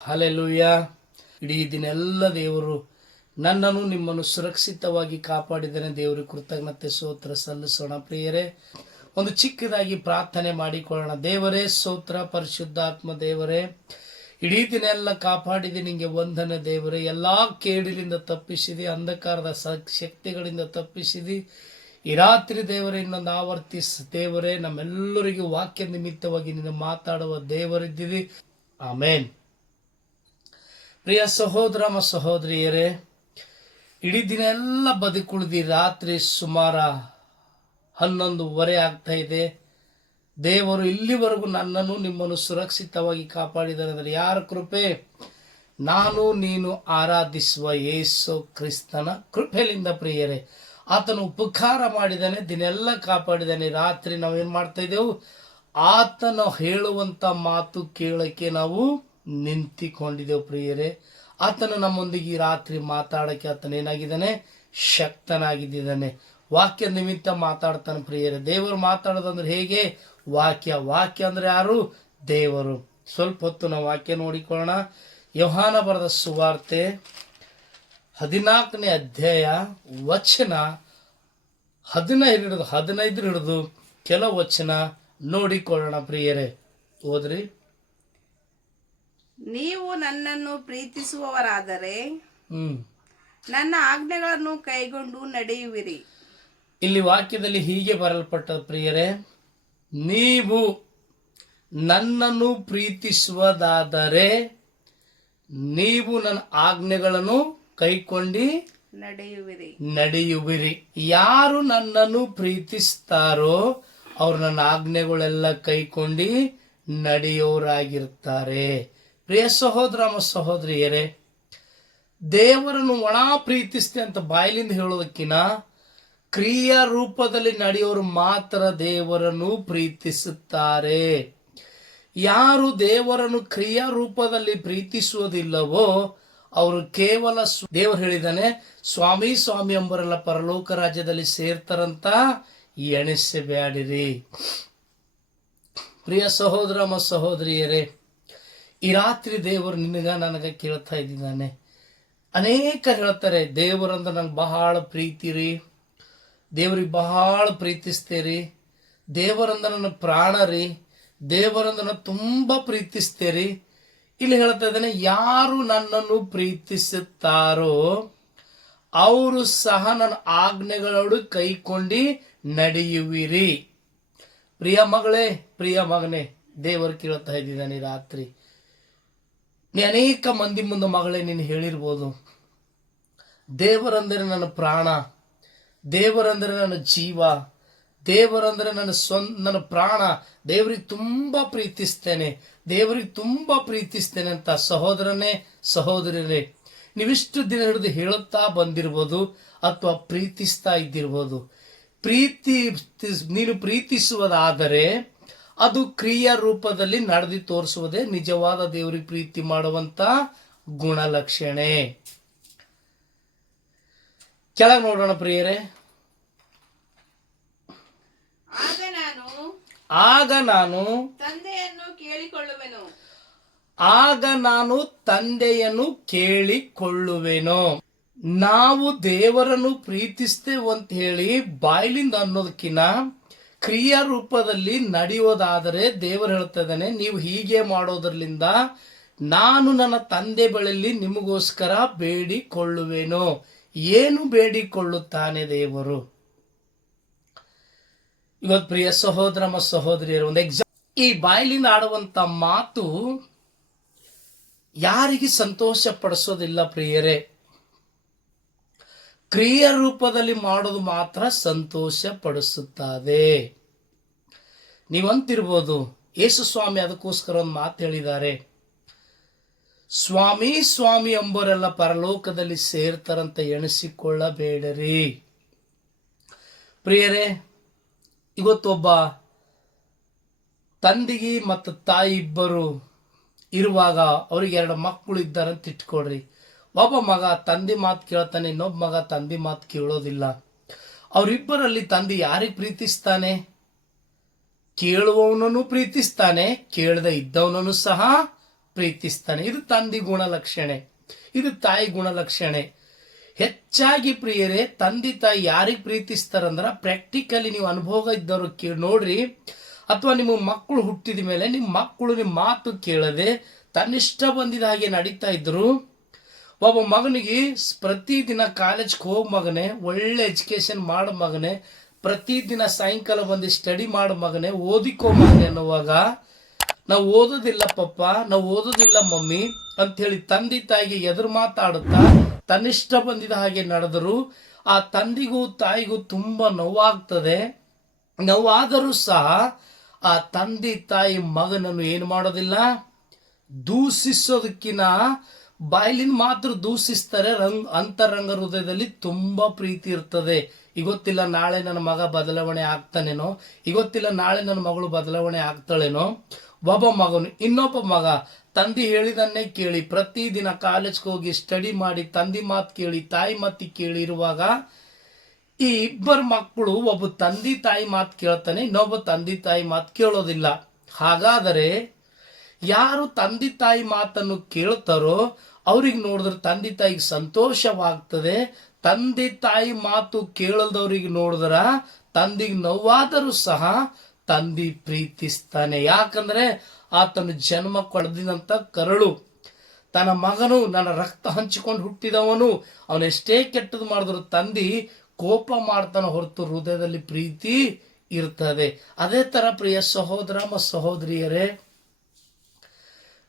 Hallelujah. ಇಡೀ ದಿನೆಲ್ಲ ದೇವರು ನನ್ನನ್ನು ನಿಮ್ಮನ್ನು ಸುರಕ್ಷಿತವಾಗಿ ಕಾಪಾಡಿದರೆ ದೇವರಿಗೆ ಕೃತಜ್ಞತೆ ಸ್ತೋತ್ರ ಸಲ್ಲಿಸೋಣ. ಪ್ರಿಯರೇ, ಒಂದು ಚಿಕ್ಕದಾಗಿ ಪ್ರಾರ್ಥನೆ ಮಾಡಿಕೊಳ್ಳೋಣ. ದೇವರೇ ಸ್ತೋತ್ರ, ಪರಿಶುದ್ಧಾತ್ಮ ದೇವರೇ, ಇಡೀ ದಿನ ಎಲ್ಲ ಕಾಪಾಡಿದೆ ನಿಂಗೆ ವಂದನೆ ದೇವರೇ. ಎಲ್ಲಾ ಕೇಡಿನಿಂದ ತಪ್ಪಿಸಿದಿ, ಅಂಧಕಾರದ ಶಕ್ತಿಗಳಿಂದ ತಪ್ಪಿಸಿದಿ. ಈ ರಾತ್ರಿ ದೇವರೇ ಇನ್ನೊಂದು ಆವರ್ತಿಸ್ ದೇವರೇ, ನಮ್ಮೆಲ್ಲರಿಗೂ ವಾಕ್ಯ ನಿಮಿತ್ತವಾಗಿ ನೀನು ಮಾತಾಡುವ ದೇವರಿದ್ದೀವಿ. ಆಮೇನ್. ಪ್ರಿಯ ಸಹೋದರ ಸಹೋದರಿಯರೇ, ಇಡೀ ದಿನ ಎಲ್ಲ ಬದುಕುಳಿದಿ. ರಾತ್ರಿ ಸುಮಾರು 11:30 ಆಗ್ತಾ ಇದೆ. ದೇವರು ಇಲ್ಲಿವರೆಗೂ ನನ್ನನ್ನು ನಿಮ್ಮನ್ನು ಸುರಕ್ಷಿತವಾಗಿ ಕಾಪಾಡಿದ್ದಾರೆ ಅಂದರೆ ಯಾರ ಕೃಪೆ? ನಾನು ನೀನು ಆರಾಧಿಸುವ ಯೇಸು ಕ್ರಿಸ್ತನ ಕೃಪೆಯಿಂದ ಪ್ರಿಯರೇ. ಆತನು ಉಪಕಾರ ಮಾಡಿದ್ದಾನೆ, ದಿನೆಲ್ಲ ಕಾಪಾಡಿದ್ದಾನೆ. ರಾತ್ರಿ ನಾವೇನು ಮಾಡ್ತಾ ಇದ್ದೆವು? ಆತನು ಹೇಳುವಂಥ ಮಾತು ಕೇಳಕ್ಕೆ ನಾವು ನಿಂತಿಕೊಂಡಿದ್ದೆವು ಪ್ರಿಯರೇ. ಆತನು ನಮ್ಮೊಂದಿಗೆ ಈ ರಾತ್ರಿ ಮಾತಾಡಕ್ಕೆ ಆತನೇನಾಗಿದ್ದಾನೆ? ಶಕ್ತನಾಗಿದ್ದಾನೆ. ವಾಕ್ಯ ನಿಮಿತ್ತ ಮಾತಾಡ್ತಾನೆ ಪ್ರಿಯರೇ. ದೇವರು ಮಾತಾಡೋದಂದ್ರೆ ಹೇಗೆ? ವಾಕ್ಯ ಅಂದ್ರೆ ಯಾರು? ದೇವರು. ಸ್ವಲ್ಪ ಹೊತ್ತು ನಾವು ವಾಕ್ಯ ನೋಡಿಕೊಳ್ಳೋಣ. ಯೋಹಾನ ಬರೆದ ಸುವಾರ್ತೆ 14ನೇ ಅಧ್ಯಾಯ ವಚನ 15 ಹಿಡಿದು ಕೆಲವು ವಚನ ನೋಡಿಕೊಳ್ಳೋಣ ಪ್ರಿಯರೇ. ಓದ್ರಿ. ನೀವು ನನ್ನನ್ನು ಪ್ರೀತಿಸುವವರಾದರೆ ನನ್ನ ಆಜ್ಞೆಗಳನ್ನು ಕೈಗೊಂಡು ನಡೆಯುವಿರಿ. ಇಲ್ಲಿ ವಾಕ್ಯದಲ್ಲಿ ಹೀಗೆ ಬರಲ್ಪಟ್ಟ ಪ್ರಿಯರೇ, ನೀವು ನನ್ನನ್ನು ಪ್ರೀತಿಸುವುದಾದರೆ ನೀವು ನನ್ನ ಆಜ್ಞೆಗಳನ್ನು ಕೈಕೊಂಡು ನಡೆಯುವಿರಿ. ಯಾರು ನನ್ನನ್ನು ಪ್ರೀತಿಸ್ತಾರೋ ಅವ್ರು ನನ್ನ ಆಜ್ಞೆಗಳೆಲ್ಲ ಕೈಕೊಂಡು ನಡೆಯೋರಾಗಿರ್ತಾರೆ. ಪ್ರಿಯ ಸಹೋದರ ಸಹೋದರಿಯರೇ, ದೇವರನ್ನು ಒಣ ಪ್ರೀತಿಸ್ತೆ ಅಂತ ಬಾಯಿಲಿಂದ ಹೇಳೋದಕ್ಕಿಂತ ಕ್ರಿಯಾ ರೂಪದಲ್ಲಿ ನಡೆಯೋರು ಮಾತ್ರ ದೇವರನ್ನು ಪ್ರೀತಿಸುತ್ತಾರೆ. ಯಾರು ದೇವರನ್ನು ಕ್ರಿಯಾ ರೂಪದಲ್ಲಿ ಪ್ರೀತಿಸುವುದಿಲ್ಲವೋ ಅವರು ಕೇವಲ ದೇವರು ಹೇಳಿದ್ದಾನೆ, ಸ್ವಾಮಿ ಸ್ವಾಮಿ ಎಂಬರೆಲ್ಲ ಪರಲೋಕ ರಾಜ್ಯದಲ್ಲಿ ಸೇರ್ತಾರಂತ ಎಣಿಸಬೇಡಿರಿ. ಪ್ರಿಯ ಸಹೋದರ ಸಹೋದರಿಯರೇ, ಈ ರಾತ್ರಿ ದೇವರು ನನಗ ಕೇಳ್ತಾ ಇದ್ದಾನೆ. ಅನೇಕರು ಹೇಳ್ತಾರೆ, ದೇವರಂದ್ರೆ ನನಗೆ ಬಹಳ ಪ್ರೀತಿ ರೀ, ದೇವ್ರಿಗೆ ಬಹಳ ಪ್ರೀತಿಸ್ತೇರಿ, ದೇವರಂದ್ರೆ ನನ್ನ ಪ್ರಾಣ ರೀ, ದೇವರಂದ್ರೆ ನಾನು ತುಂಬ ಪ್ರೀತಿಸ್ತೇರಿ. ಇಲ್ಲಿ ಹೇಳ್ತಾ ಇದ್ದಾನೆ, ಯಾರು ನನ್ನನ್ನು ಪ್ರೀತಿಸುತ್ತಾರೋ ಅವರು ಸಹ ನನ್ನ ಆಜ್ಞೆಗಳೋಡು ಕೈಕೊಂಡು ನಡೆಯುವಿರಿ. ಪ್ರಿಯ ಮಗಳೇ, ಪ್ರಿಯ ಮಗನೇ, ದೇವರು ಕೇಳ್ತಾ ಇದ್ದಾನೆ ಈ ರಾತ್ರಿ. ನೀ ಅನೇಕ ಮಂದಿ ಮುಂದೆ ಮಗಳೇ ನೀನು ಹೇಳಿರ್ಬೋದು, ದೇವರಂದರೆ ನನ್ನ ಪ್ರಾಣ, ದೇವರಂದರೆ ನನ್ನ ಜೀವ, ದೇವರಂದರೆ ನನ್ನ ಪ್ರಾಣ, ದೇವರಿಗೆ ತುಂಬಾ ಪ್ರೀತಿಸ್ತೇನೆ, ದೇವರಿಗೆ ತುಂಬಾ ಪ್ರೀತಿಸ್ತೇನೆ ಅಂತ. ಸಹೋದರನೇ ಸಹೋದರರೇ, ನೀವಿಷ್ಟು ದಿನ ಹಿಡಿದು ಹೇಳುತ್ತಾ ಬಂದಿರ್ಬೋದು ಅಥವಾ ಪ್ರೀತಿಸ್ತಾ ಇದ್ದಿರ್ಬೋದು. ನೀನು ಪ್ರೀತಿಸುವುದಾದರೆ ಅದು ಕ್ರಿಯಾ ರೂಪದಲ್ಲಿ ನಡೆದು ತೋರಿಸುವುದೇ ನಿಜವಾದ ದೇವರಿಗೆ ಪ್ರೀತಿ ಮಾಡುವಂತ ಗುಣಲಕ್ಷಣೆ. ಕೆಳಗೆ ನೋಡೋಣ ಪ್ರಿಯರೇ. ಆಗ ನಾನು ತಂದೆಯನ್ನು ಕೇಳಿಕೊಳ್ಳುವೆನು. ನಾವು ದೇವರನ್ನು ಪ್ರೀತಿಸ್ತೇವೆ ಅಂತ ಹೇಳಿ ಬಾಯ್ಲಿಂದ ಅನ್ನೋದಕ್ಕಿಂತ ಕ್ರಿಯಾ ರೂಪದಲ್ಲಿ ನಡೆಯೋದಾದರೆ ದೇವರು ಹೇಳ್ತಾ ಇದ್ದಾನೆ, ನೀವು ಹೀಗೆ ಮಾಡೋದ್ರಲಿಂದ ನಾನು ನನ್ನ ತಂದೆ ಬಳಿಯಲ್ಲಿ ನಿಮಗೋಸ್ಕರ ಬೇಡಿಕೊಳ್ಳುವೆನು. ಏನು ಬೇಡಿಕೊಳ್ಳುತ್ತಾನೆ ದೇವರು? ಇವತ್ತು ಪ್ರಿಯ ಸಹೋದರ ಸಹೋದರಿಯರು, ಒಂದು ಈ ಬಾಯ್ಲಿಂದ ಆಡುವಂತ ಮಾತು ಯಾರಿಗೆ ಸಂತೋಷ ಪಡಿಸೋದಿಲ್ಲ ಪ್ರಿಯರೇ. ಕ್ರಿಯಾ ರೂಪದಲ್ಲಿ ಮಾಡೋದು ಮಾತ್ರ ಸಂತೋಷ ಪಡಿಸುತ್ತದೆ. ನೀವಂತಿರ್ಬೋದು, ಯೇಸು ಸ್ವಾಮಿ ಅದಕ್ಕೋಸ್ಕರ ಒಂದು ಮಾತು ಹೇಳಿದ್ದಾರೆ, ಸ್ವಾಮಿ ಸ್ವಾಮಿ ಎಂಬರೆಲ್ಲ ಪರಲೋಕದಲ್ಲಿ ಸೇರ್ತಾರಂತ ಎಣಿಸಿಕೊಳ್ಳಬೇಡರಿ. ಪ್ರಿಯರೇ, ಇವತ್ತೊಬ್ಬ ತಂದೆಗೆ ಮತ್ತು ತಾಯಿ ಇಬ್ಬರು ಇರುವಾಗ ಅವ್ರಿಗೆ 2 ಮಕ್ಕಳು ಇದ್ದಾರಂತ ಇಟ್ಕೊಡ್ರಿ. ಒಬ್ಬ ಮಗ ತಂದೆ ಮಾತು ಕೇಳ್ತಾನೆ, ಇನ್ನೊಬ್ಬ ಮಗ ತಂದೆ ಮಾತು ಕೇಳೋದಿಲ್ಲ. ಅವರಿಬ್ಬರಲ್ಲಿ ತಂದೆ ಯಾರಿಗೆ ಪ್ರೀತಿಸ್ತಾನೆ? ಕೇಳುವವನನ್ನು ಪ್ರೀತಿಸ್ತಾನೆ, ಕೇಳದೆ ಇದ್ದವನನ್ನು ಸಹ ಪ್ರೀತಿಸ್ತಾನೆ. ಇದು ತಂದೆ ಗುಣಲಕ್ಷಣೆ, ಇದು ತಾಯಿ ಗುಣಲಕ್ಷಣೆ. ಹೆಚ್ಚಾಗಿ ಪ್ರಿಯರೇ, ತಂದೆ ತಾಯಿ ಯಾರಿಗೆ ಪ್ರೀತಿಸ್ತಾರಂದ್ರ, ಪ್ರಾಕ್ಟಿಕಲಿ ನೀವು ಅನುಭವ ಇದ್ದವರು ನೋಡ್ರಿ, ಅಥವಾ ನಿಮ್ಮ ಮಕ್ಕಳು ಹುಟ್ಟಿದ ಮೇಲೆ ನಿಮ್ಮ ಮಕ್ಕಳು ನಿಮ್ಮ ಮಾತು ಕೇಳದೆ ತನ್ನಿಷ್ಟ ಬಂದಿದ ಹಾಗೆ ನಡೀತಾ ಇದ್ರು. ಒಬ್ಬ ಮಗನಿಗೆ ಪ್ರತಿದಿನ ಕಾಲೇಜ್ಗೆ ಹೋಗೋ ಮಗನೇ, ಒಳ್ಳೆ ಎಜುಕೇಶನ್ ಮಾಡೋ ಮಗನೇ, ಪ್ರತಿದಿನ ಸಾಯಂಕಾಲ ಬಂದು ಸ್ಟಡಿ ಮಾಡೋ ಮಗನೇ, ಓದಿಕೋ ಮಗನೇ ಅನ್ನುವಾಗ, ನಾವು ಓದೋದಿಲ್ಲ ಪಪ್ಪ, ನಾವು ಓದೋದಿಲ್ಲ ಮಮ್ಮಿ ಅಂಥೇಳಿ ತಂದೆ ತಾಯಿಗೆ ಎದುರು ಮಾತಾಡುತ್ತಾ ತನ್ನಿಷ್ಟ ಬಂದಿದ ಹಾಗೆ ನಡೆದರು. ಆ ತಂದೆಗೂ ತಾಯಿಗೂ ತುಂಬ ನೋವಾಗ್ತದೆ. ನೋವಾದರೂ ಸಹ ಆ ತಂದೆ ತಾಯಿ ಮಗನನ್ನು ಏನು ಮಾಡೋದಿಲ್ಲ, ದೂಷಿಸೋದಕ್ಕಿಂತ ಬಾಯಿಲಿಂದ ಮಾತ್ರ ದೂಷಿಸ್ತಾರೆ. ಅಂತರಂಗ ಹೃದಯದಲ್ಲಿ ತುಂಬಾ ಪ್ರೀತಿ ಇರ್ತದೆ. ಇವತ್ತಿಲ್ಲ ನಾಳೆ ನನ್ನ ಮಗ ಬದಲಾವಣೆ ಆಗ್ತಾನೇನೋ, ಇವತ್ತಿಲ್ಲ ನಾಳೆ ನನ್ನ ಮಗಳು ಬದಲಾವಣೆ ಆಗ್ತಾಳೇನೋ. ಒಬ್ಬ ಮಗನು ಇನ್ನೊಬ್ಬ ಮಗ ತಂದೆ ಹೇಳಿದನ್ನೇ ಕೇಳಿ ಪ್ರತಿದಿನ ಕಾಲೇಜ್ಗೆ ಹೋಗಿ ಸ್ಟಡಿ ಮಾಡಿ ತಂದೆ ಮಾತು ಕೇಳಿ ತಾಯಿ ಮಾತು ಕೇಳಿ ಇರುವಾಗ, ಈ ಇಬ್ಬರು ಮಕ್ಕಳು, ಒಬ್ಬ ತಂದೆ ತಾಯಿ ಮಾತು ಕೇಳ್ತಾನೆ, ಇನ್ನೊಬ್ಬ ತಂದೆ ತಾಯಿ ಮಾತು ಕೇಳೋದಿಲ್ಲ. ಹಾಗಾದರೆ ಯಾರು ತಂದೆ ತಾಯಿ ಮಾತನ್ನು ಕೇಳ್ತಾರೋ ಅವ್ರಿಗೆ ನೋಡಿದ್ರೆ ತಂದೆ ತಾಯಿಗೆ ಸಂತೋಷವಾಗ್ತದೆ. ತಂದೆ ತಾಯಿ ಮಾತು ಕೇಳದವ್ರಿಗೆ ನೋಡಿದ್ರ ತಂದೆಗೆ ನೋವಾದರೂ ಸಹ ತಂದೆ ಪ್ರೀತಿಸ್ತಾನೆ. ಯಾಕಂದ್ರೆ ಆತನು ಜನ್ಮ ಕೊಡದಿನಂತ ಕರಳು, ತನ್ನ ಮಗನು ನನ್ನ ರಕ್ತ ಹಂಚಿಕೊಂಡು ಹುಟ್ಟಿದವನು, ಅವನೆಷ್ಟೇ ಕೆಟ್ಟದ್ದು ಮಾಡಿದ್ರು ತಂದೆ ಕೋಪ ಮಾಡ್ತಾನೆ ಹೊರತು ಹೃದಯದಲ್ಲಿ ಪ್ರೀತಿ ಇರ್ತದೆ. ಅದೇ ತರ ಪ್ರಿಯ ಸಹೋದರ ಮತ್ತು ಸಹೋದರಿಯರೇ,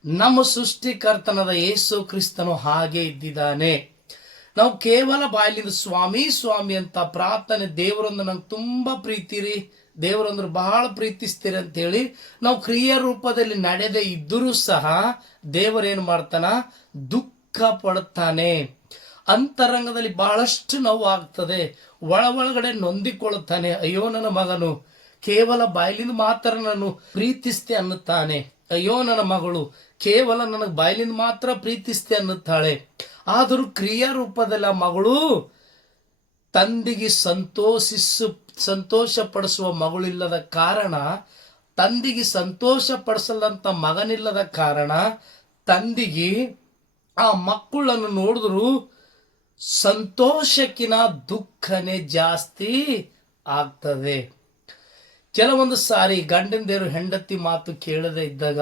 ನಮ್ಮ ಸೃಷ್ಟಿಕರ್ತನಾದ ಯೇಸು ಕ್ರಿಸ್ತನು ಹಾಗೆ ಇದ್ದಿದ್ದಾನೆ. ನಾವು ಕೇವಲ ಬಾಯಲಿಂದ ಸ್ವಾಮಿ ಸ್ವಾಮಿ ಅಂತ ಪ್ರಾರ್ಥನೆ, ದೇವರೊಂದು ನಂಗೆ ತುಂಬಾ ಪ್ರೀತಿ ರೀ, ದೇವರೊಂದ್ರೆ ಬಹಳ ಪ್ರೀತಿಸ್ತೀರಿ ಅಂತ ಹೇಳಿ ನಾವು ಕ್ರಿಯೆ ರೂಪದಲ್ಲಿ ನಡೆದೇ ಇದ್ದರೂ ಸಹ ದೇವರೇನು ಮಾಡ್ತಾನ, ದುಃಖ ಪಡುತ್ತಾನೆ. ಅಂತರಂಗದಲ್ಲಿ ಬಹಳಷ್ಟು ನೋವು ಆಗ್ತದೆ, ಒಳಗಡೆ ನೊಂದಿಕೊಳ್ಳುತ್ತಾನೆ. ಅಯ್ಯೋ ನನ್ನ ಮಗನು ಕೇವಲ ಬಾಯಲಿಂದ ಮಾತ್ರ ನಾನು ಪ್ರೀತಿಸ್ತೆ ಅನ್ನುತ್ತಾನೆ, ಅಯ್ಯೋ ನನ್ನ ಮಗಳು ಕೇವಲ ನನಗೆ ಬಾಯಲಿಂದ ಮಾತ್ರ ಪ್ರೀತಿಸ್ತೆ ಅನ್ನುತ್ತಾಳೆ. ಆದರೂ ಕ್ರಿಯಾ ರೂಪದಲ್ಲಿ ಆ ಮಗಳು ತಂದೆಗೆ ಸಂತೋಷ ಪಡಿಸುವ ಮಗಳಿಲ್ಲದ ಕಾರಣ, ತಂದೆಗೆ ಸಂತೋಷ ಪಡಿಸಲಂತ ಮಗನಿಲ್ಲದ ಕಾರಣ, ತಂದೆಗೆ ಆ ಮಕ್ಕಳನ್ನು ನೋಡಿದ್ರು ಸಂತೋಷಕ್ಕಿನ ದುಃಖನೇ ಜಾಸ್ತಿ ಆಗ್ತದೆ. ಕೆಲವೊಂದು ಸಾರಿ ಗಂಡನ ದೇವರು ಹೆಂಡತಿ ಮಾತು ಕೇಳದೆ ಇದ್ದಾಗ,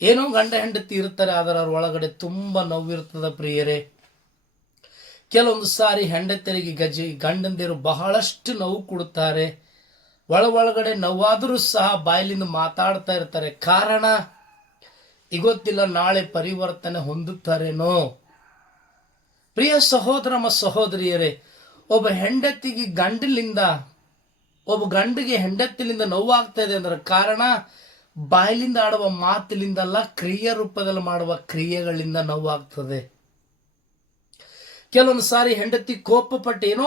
ಏನೋ ಗಂಡ ಹೆಂಡತಿ ಇರ್ತಾರೆ, ಆದರೆ ಅವ್ರ ಒಳಗಡೆ ತುಂಬಾ ನೋವಿರ್ತದ ಪ್ರಿಯರೇ. ಕೆಲವೊಂದು ಸಾರಿ ಹೆಂಡತಿಯರಿಗೆ ಗಂಡನ ದೇವರು ಬಹಳಷ್ಟು ನೋವು ಕೊಡುತ್ತಾರೆ. ಒಳಗಡೆ ನೋವಾದರೂ ಸಹ ಬಾಯಿಲಿಂದ ಮಾತಾಡ್ತಾ ಇರ್ತಾರೆ. ಕಾರಣ ಇವತ್ತಿಲ್ಲ ನಾಳೆ ಪರಿವರ್ತನೆ ಹೊಂದುತ್ತಾರೇನೋ. ಪ್ರಿಯ ಸಹೋದರ ಮತ್ತು ಸಹೋದರಿಯರೇ, ಒಬ್ಬ ಹೆಂಡತಿಗೆ ಒಬ್ಬ ಗಂಡಿಗೆ ಹೆಂಡತಿಲಿಂದ ನೋವಾಗ್ತಾ ಇದೆ ಅಂದ್ರೆ ಕಾರಣ ಬಾಯಿಲಿಂದ ಆಡುವ ಮಾತಿಲಿಂದಲ್ಲ, ಕ್ರಿಯೆ ರೂಪದಲ್ಲಿ ಮಾಡುವ ಕ್ರಿಯೆಗಳಿಂದ ನೋವಾಗ್ತದೆ. ಕೆಲವೊಂದು ಸಾರಿ ಹೆಂಡತಿ ಕೋಪಪಟ್ಟು ಏನೋ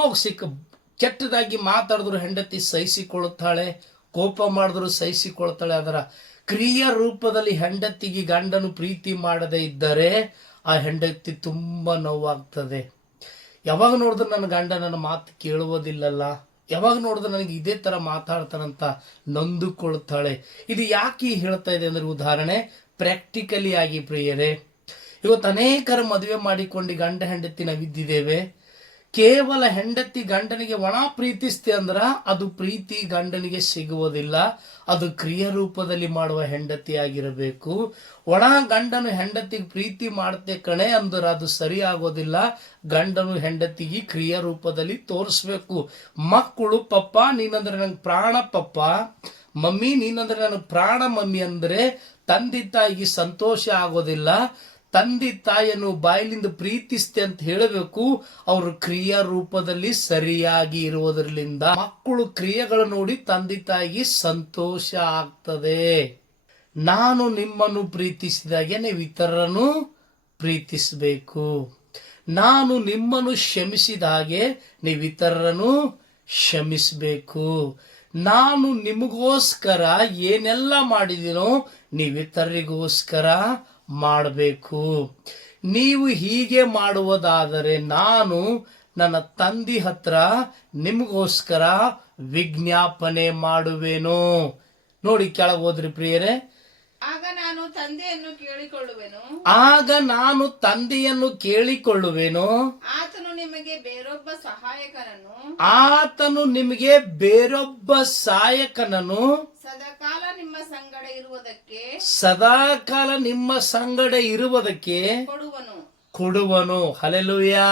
ಕೆಟ್ಟದಾಗಿ ಮಾತಾಡಿದ್ರು ಹೆಂಡತಿ ಸಹಿಸಿಕೊಳ್ಳುತ್ತಾಳೆ, ಕೋಪ ಮಾಡಿದ್ರು ಸಹಿಸಿಕೊಳ್ತಾಳೆ. ಅದರ ಕ್ರಿಯೆ ರೂಪದಲ್ಲಿ ಹೆಂಡತಿಗೆ ಗಂಡನು ಪ್ರೀತಿ ಮಾಡದೇ ಇದ್ದರೆ ಆ ಹೆಂಡತಿ ತುಂಬಾ ನೋವಾಗ್ತದೆ. ಯಾವಾಗ ನೋಡಿದ್ರು ನನ್ನ ಗಂಡ ನನ್ನ ಮಾತು ಕೇಳುವುದಿಲ್ಲಲ್ಲ, ಯಾವಾಗ ನೋಡಿದ್ರೆ ನನಗೆ ಇದೇ ತರ ಮಾತಾಡ್ತಾನಂತ ನೊಂದುಕೊಳ್ತಾಳೆ. ಇದು ಯಾಕೆ ಹೇಳ್ತಾ ಇದೆ ಅಂದ್ರೆ, ಉದಾಹರಣೆ ಪ್ರಾಕ್ಟಿಕಲಿ ಆಗಿ ಪ್ರಿಯರೇ, ಇವತ್ತು ಅನೇಕರ ಮದುವೆ ಮಾಡಿಕೊಂಡು ಗಂಡ ಹೆಂಡತಿ ನಾವಿದ್ದೇವೆ. ಕೇವಲ ಹೆಂಡತಿ ಗಂಡನಿಗೆ ಒಣ ಪ್ರೀತಿಸ್ತೆ ಅಂದ್ರ ಅದು ಪ್ರೀತಿ ಗಂಡನಿಗೆ ಸಿಗುವುದಿಲ್ಲ, ಅದು ಕ್ರಿಯಾ ರೂಪದಲ್ಲಿ ಮಾಡುವ ಹೆಂಡತಿ ಆಗಿರಬೇಕು. ಒಣ ಗಂಡನು ಹೆಂಡತಿಗೆ ಪ್ರೀತಿ ಮಾಡ್ತೆ ಕಣೆ ಅಂದ್ರೆ ಅದು ಸರಿ ಆಗೋದಿಲ್ಲ. ಗಂಡನು ಹೆಂಡತಿಗೆ ಕ್ರಿಯಾ ರೂಪದಲ್ಲಿ ತೋರಿಸ್ಬೇಕು. ಮಕ್ಕಳು ಪಪ್ಪ ನೀನಂದ್ರೆ ನಂಗೆ ಪ್ರಾಣ ಪಪ್ಪ, ಮಮ್ಮಿ ನೀನಂದ್ರೆ ನನಗೆ ಪ್ರಾಣ ಮಮ್ಮಿ ಅಂದ್ರೆ ತಂದೆ ತಾಯಿಗೆ ಸಂತೋಷ ಆಗೋದಿಲ್ಲ. ತಂದೆ ತಾಯಿಯನ್ನು ಬಾಯಿಲಿಂದ ಪ್ರೀತಿಸ್ತೆ ಅಂತ ಹೇಳಬೇಕು. ಅವರು ಕ್ರಿಯಾ ರೂಪದಲ್ಲಿ ಸರಿಯಾಗಿ ಇರುವುದರಿಂದ ಮಕ್ಕಳು ಕ್ರಿಯೆಗಳು ನೋಡಿ ತಂದೆ ತಾಯಿಗೆ ಸಂತೋಷ ಆಗ್ತದೆ. ನಾನು ನಿಮ್ಮನ್ನು ಪ್ರೀತಿಸಿದಾಗೆ ನೀವು ಇತರರನ್ನು ಪ್ರೀತಿಸಬೇಕು. ನಾನು ನಿಮ್ಮನ್ನು ಕ್ಷಮಿಸಿದ ಹಾಗೆ ನೀವು ಇತರರನ್ನು ಕ್ಷಮಿಸಬೇಕು. ನಾನು ನಿಮಗೋಸ್ಕರ ಏನೆಲ್ಲ ಮಾಡಿದಿನೋ ನೀವಿತರರಿಗೋಸ್ಕರ ಮಾಡಬೇಕು. ನೀವು ಹೀಗೆ ಮಾಡುವುದಾದರೆ ನಾನು ನನ್ನ ತಂದೆ ಹತ್ರ ನಿಮಗೋಸ್ಕರ ವಿಜ್ಞಾಪನೆ ಮಾಡುವೆನು. ನೋಡಿ ಕೆಳಗೆ ಹೋದ್ರಿ ಪ್ರಿಯರೇ, ಆಗ ನಾನು ತಂದೆಯನ್ನು ಕೇಳಿಕೊಳ್ಳುವೆನು, ಆಗ ನಾನು ತಂದೆಯನ್ನು ಕೇಳಿಕೊಳ್ಳುವೆನು, ಆತನು ನಿಮಗೆ ಬೇರೊಬ್ಬ ಸಹಾಯಕನನ್ನು ಆತನು ನಿಮಗೆ ಬೇರೊಬ್ಬ ಸಹಾಯಕನನ್ನು ಸದಾಕಾಲ ನಿಮ್ಮ ಸಂಗಡ ಇರುವುದಕ್ಕೆ ಸದಾಕಾಲ ನಿಮ್ಮ ಸಂಗಡ ಇರುವುದಕ್ಕೆ ಕೊಡುವನು. ಹಲ್ಲೆಲೂಯಾ.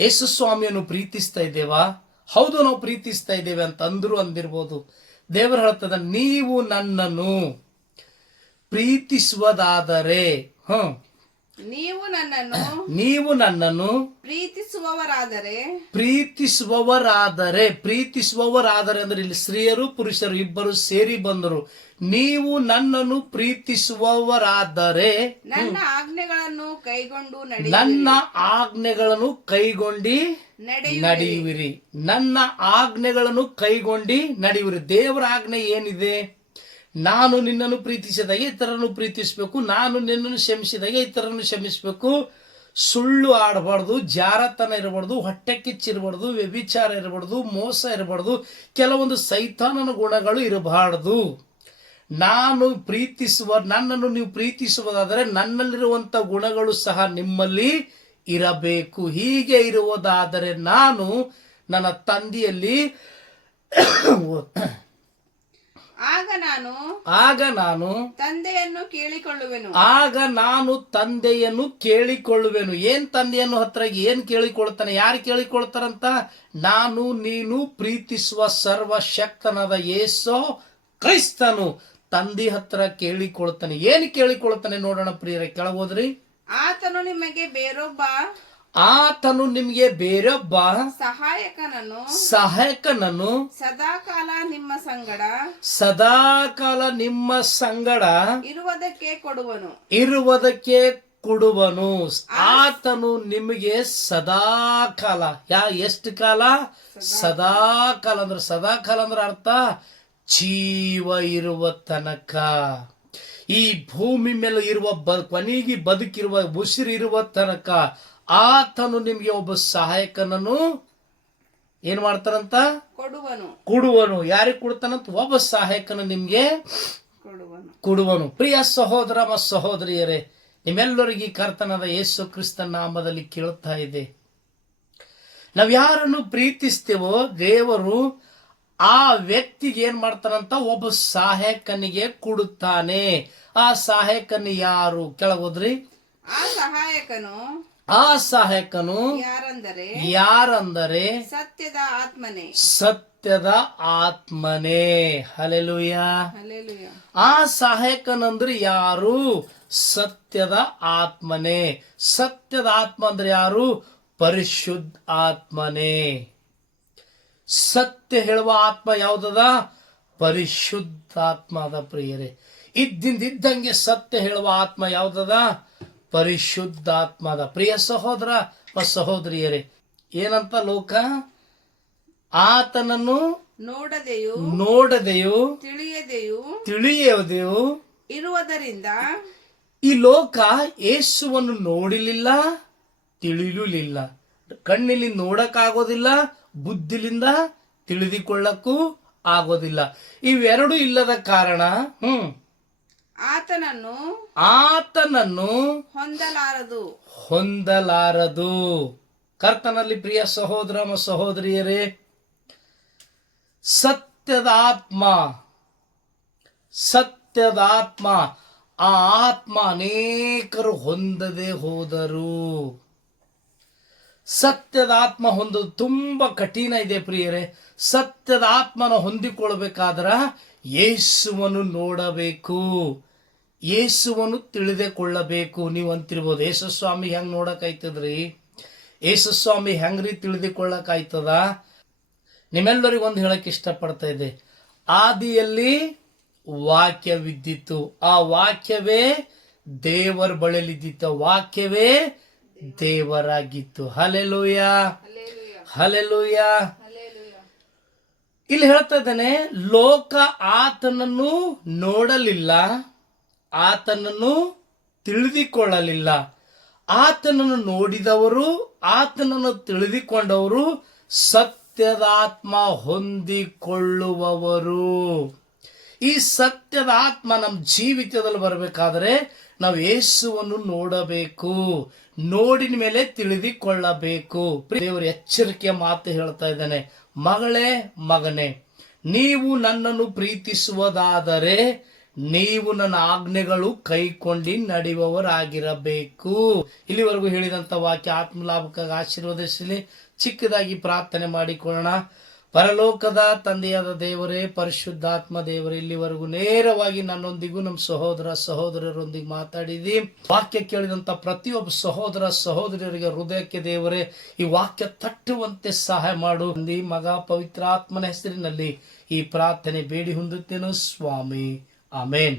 ಯೇಸು ಸ್ವಾಮಿಯನ್ನು ಪ್ರೀತಿಸ್ತಾ ಇದ್ದೇವಾ? ಹೌದು, ನಾವು ಪ್ರೀತಿಸ್ತಾ ಇದ್ದೇವೆ ಅಂತ ಅಂದಿರ್ಬೋದು. ದೇವರು ಹೇಳ್ತದ, ನೀವು ನನ್ನನ್ನು ಪ್ರೀತಿಸುವುದಾದರೆ ನೀವು ನನ್ನನ್ನು ಪ್ರೀತಿಸುವವರಾದರೆ ಅಂದ್ರೆ ಇಲ್ಲಿ ಸ್ತ್ರೀಯರು ಪುರುಷರು ಇಬ್ಬರು ಸೇರಿ ಬಂದರು. ನೀವು ನನ್ನನ್ನು ಪ್ರೀತಿಸುವವರಾದರೆ ನನ್ನ ಆಜ್ಞೆಗಳನ್ನು ಕೈಗೊಂಡು ನಡೆಯುವಿರಿ. ನನ್ನ ಆಜ್ಞೆಗಳನ್ನು ಕೈಗೊಂಡು ನಡೆಯುವಿರಿ. ದೇವರ ಆಜ್ಞೆ ಏನಿದೆ? ನಾನು ನಿನ್ನನ್ನು ಪ್ರೀತಿಸಿದಾಗ ಇತರನ್ನು ಪ್ರೀತಿಸಬೇಕು, ನಾನು ನಿನ್ನನ್ನು ಕ್ಷಮಿಸಿದಾಗ ಇತರನ್ನು ಕ್ಷಮಿಸಬೇಕು, ಸುಳ್ಳು ಆಡಬಾರ್ದು, ಜಾರತನ ಇರಬಾರ್ದು, ಹೊಟ್ಟೆ ಕಿಚ್ಚಿರಬಾರ್ದು, ವ್ಯಭಿಚಾರ ಇರಬಾರ್ದು, ಮೋಸ ಇರಬಾರ್ದು, ಕೆಲವೊಂದು ಸೈತಾನನ ಗುಣಗಳು ಇರಬಾರ್ದು. ನನ್ನನ್ನು ನೀವು ಪ್ರೀತಿಸುವುದಾದರೆ ನನ್ನಲ್ಲಿರುವಂತ ಗುಣಗಳು ಸಹ ನಿಮ್ಮಲ್ಲಿ ಇರಬೇಕು. ಹೀಗೆ ಇರುವುದಾದರೆ ನಾನು ನನ್ನ ತಂದೆಯಲ್ಲಿ ಆಗ ನಾನು ತಂದೆಯನ್ನು ಕೇಳಿಕೊಳ್ಳುವೆನು. ಏನ್ ತಂದೆಯನ್ನು ಹತ್ರ ಏನ್ ಕೇಳಿಕೊಳ್ತಾನೆ? ಯಾರು ಕೇಳಿಕೊಳ್ತಾರಂತ? ನಾನು ನೀನು ಪ್ರೀತಿಸುವ ಸರ್ವಶಕ್ತನಾದ ಯೇಸು ಕ್ರಿಸ್ತನು ತಂದೆ ಹತ್ರ ಕೇಳಿಕೊಳ್ತಾನೆ. ಏನು ಕೇಳಿಕೊಳ್ತಾನೆ ನೋಡೋಣ ಪ್ರಿಯರೇ, ಕೆಳಗೋದ್ರಿ. ಆತನು ನಿಮಗೆ ಬೇರೊಬ್ಬ ಸಹಾಯಕನನ್ನು ಸದಾಕಾಲ ನಿಮ್ಮ ಸಂಗಡ ಇರುವುದಕ್ಕೆ ಕೊಡುವನು. ಆತನು ನಿಮಗೆ ಸದಾಕಾಲ, ಎಷ್ಟು ಕಾಲ? ಸದಾಕಾಲ ಅಂದ್ರೆ ಅರ್ಥ ಜೀವ ಇರುವ ತನಕ, ಈ ಭೂಮಿ ಮೇಲೆ ಇರುವ ಕೊನೆಗೆ ಬದುಕಿರುವ ಉಸಿರಿರುವ ತನಕ ಆತನು ನಿಮಗೆ ಒಬ್ಬ ಸಹಾಯಕನನ್ನು ಏನ್ ಮಾಡ್ತಾರಂತ? ಕೊಡುವನು. ಯಾರಿಗೆ ಕೊಡ್ತಾನಂತ? ಒಬ್ಬ ಸಹಾಯಕನು ನಿಮ್ಗೆ ಕೊಡುವನು. ಪ್ರಿಯ ಸಹೋದರ ಮತ್ತು ಸಹೋದರಿಯರೇ, ನಿಮ್ಮೆಲ್ಲರಿಗೆ ಕರ್ತನಾದ ಯೇಸು ಕ್ರಿಸ್ತನ ನಾಮದಲ್ಲಿ ಕೇಳ್ತಾ ಇದೆ, ನಾವ್ ಯಾರನ್ನು ಪ್ರೀತಿಸ್ತೇವೋ ದೇವರು ಆ ವ್ಯಕ್ತಿಗೆ ಏನ್ ಮಾಡ್ತಾನಂತ? ಒಬ್ಬ ಸಹಾಯಕನಿಗೆ ಕೊಡುತ್ತಾನೆ. ಆ ಸಹಾಯಕನು ಯಾರು? ಕೆಳಗೋದ್ರಿ. ಆ ಸಹಾಯಕನು ಯಾರಂದರೆ ಸತ್ಯದ ಆತ್ಮನೇ. ಹಲ್ಲೆಲೂಯಾ. ಆ ಸಹಾಯಕನಂದ್ರೆ ಯಾರು? ಸತ್ಯದ ಆತ್ಮನೇ. ಸತ್ಯದ ಆತ್ಮ ಅಂದ್ರೆ ಯಾರು? ಪರಿಶುದ್ಧ ಆತ್ಮನೇ. ಸತ್ಯ ಹೇಳುವ ಆತ್ಮ ಯಾವುದದ? ಪರಿಶುದ್ಧ ಆತ್ಮ ಅದ ಪ್ರಿಯರೇ. ಇದ್ದಂಗೆ ಸತ್ಯ ಹೇಳುವ ಆತ್ಮ ಯಾವುದದ? ಪರಿಶುದ್ಧಾತ್ಮದ. ಪ್ರಿಯ ಸಹೋದರ ಸಹೋದರಿಯರೇ, ಏನಂತ ಲೋಕ? ಆತನನ್ನು ನೋಡದೆಯು ತಿಳಿಯದೆಯು ಇರುವುದರಿಂದ ಈ ಲೋಕ ಯೇಸುವನ್ನು ನೋಡಲಿಲ್ಲ, ತಿಳಿಯಲಿಲ್ಲ. ಕಣ್ಣಿಲಿ ನೋಡಕ್ಕಾಗೋದಿಲ್ಲ, ಬುದ್ಧಿಲಿಂದ ತಿಳಿದುಕೊಳ್ಳಕ್ಕೂ ಆಗೋದಿಲ್ಲ. ಇವೆರಡು ಇಲ್ಲದ ಕಾರಣ ಆತನನ್ನು ಹೊಂದಲಾರದು. ಕರ್ತನಲ್ಲಿ ಪ್ರಿಯ ಸಹೋದರ ಮತ್ತು ಸಹೋದರಿಯರೇ, ಸತ್ಯದ ಆತ್ಮ ಆ ಆತ್ಮ ಅನೇಕರು ಹೊಂದದೆ ಹೋದರು. ಸತ್ಯದ ಆತ್ಮ ಹೊಂದೋದು ತುಂಬಾ ಕಠಿಣ ಇದೆ ಪ್ರಿಯರೇ. ಸತ್ಯದ ಆತ್ಮನ ಹೊಂದಿಕೊಳ್ಬೇಕಾದ್ರ ಯೇಸುವನ್ನು ನೋಡಬೇಕು, ಯೇಸುವನ್ನು ತಿಳಿದುಕೊಳ್ಳಬೇಕು. ನೀವು ಅಂತಿರ್ಬೋದು, ಯೇಸುಸ್ವಾಮಿ ಹೆಂಗ್ ನೋಡಕ್ಕಾಯ್ತದ್ರಿ? ಯೇಸುಸ್ವಾಮಿ ಹೆಂಗ್ರಿ ತಿಳಿದುಕೊಳ್ಳಕ್ಕಾಯ್ತದ? ನಿಮ್ಮೆಲ್ಲರಿಗೂ ಒಂದು ಹೇಳಕ್ ಇಷ್ಟಪಡ್ತಾ ಇದೆ. ಆದಿಯಲ್ಲಿ ವಾಕ್ಯವಿದ್ದಿತ್ತು, ಆ ವಾಕ್ಯವೇ ದೇವರ ಬಳಿಯಲ್ಲಿದ್ದಿತ್ತು, ವಾಕ್ಯವೇ ದೇವರಾಗಿತ್ತು. Hallelujah, hallelujah. ಇಲ್ಲಿ ಹೇಳ್ತಾ ಇದ್ದಾನೆ, ಲೋಕ ಆತನನ್ನು ನೋಡಲಿಲ್ಲ, ಆತನನ್ನು ತಿಳಿದುಕೊಳ್ಳಲಿಲ್ಲ. ಆತನನ್ನು ನೋಡಿದವರು, ಆತನನ್ನು ತಿಳಿದುಕೊಂಡವರು ಸತ್ಯದಾತ್ಮ ಹೊಂದಿಕೊಳ್ಳುವವರು. ಈ ಸತ್ಯದ ಆತ್ಮ ನಮ್ಮ ಜೀವಿತದಲ್ಲಿ ಬರಬೇಕಾದ್ರೆ ನಾವು ಯೇಸುವನ್ನು ನೋಡಬೇಕು, ನೋಡಿನ ಮೇಲೆ ತಿಳಿದುಕೊಳ್ಳಬೇಕು. ದೇವರು ಎಚ್ಚರಿಕೆಯ ಮಾತು ಹೇಳ್ತಾ ಇದ್ದಾನೆ, ಮಗಳೇ ಮಗನೇ, ನೀವು ನನ್ನನ್ನು ಪ್ರೀತಿಸುವುದಾದರೆ ನೀವು ನನ್ನ ಆಜ್ಞೆಗಳು ಕೈಕೊಂಡು ನಡೆಯುವವರಾಗಿರಬೇಕು. ಇಲ್ಲಿವರೆಗೂ ಹೇಳಿದಂತ ವಾಕ್ಯ ಆತ್ಮಲಾಭಕ್ಕಾಗಿ ಆಶೀರ್ವದಿಸಲಿ. ಚಿಕ್ಕದಾಗಿ ಪ್ರಾರ್ಥನೆ ಮಾಡಿಕೊಳ್ಳೋಣ. ಪರಲೋಕದ ತಂದೆಯಾದ ದೇವರೇ, ಪರಿಶುದ್ಧಾತ್ಮ ದೇವರೇ, ಇಲ್ಲಿವರೆಗೂ ನೇರವಾಗಿ ನನ್ನೊಂದಿಗೂ ನಮ್ಮ ಸಹೋದರರೊಂದಿಗೆ ಮಾತಾಡಿದಿ. ವಾಕ್ಯ ಕೇಳಿದಂತ ಪ್ರತಿಯೊಬ್ಬ ಸಹೋದರರಿಗೆ ಹೃದಯಕ್ಕೆ ದೇವರೇ ಈ ವಾಕ್ಯ ತಟ್ಟುವಂತೆ ಸಹಾಯ ಮಾಡು. ತಂದೆ ಮಗ ಪವಿತ್ರಾತ್ಮನ ಹೆಸರಿನಲ್ಲಿ ಈ ಪ್ರಾರ್ಥನೆ ಬೇಡಿ ಹೊಂದುತ್ತೇನೋ ಸ್ವಾಮಿ, ಆಮೇನ್.